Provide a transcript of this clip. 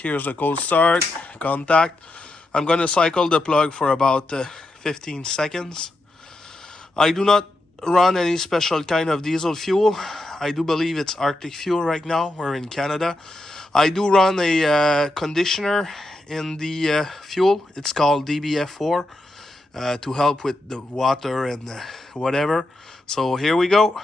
Here's the cold start contact. I'm going to cycle the plug for about 15 seconds. I do not run any special kind of diesel fuel. I do believe it's Arctic fuel right now. We're in Canada. I do run a conditioner in the fuel. It's called DBF4 to help with the water and whatever. So here we go.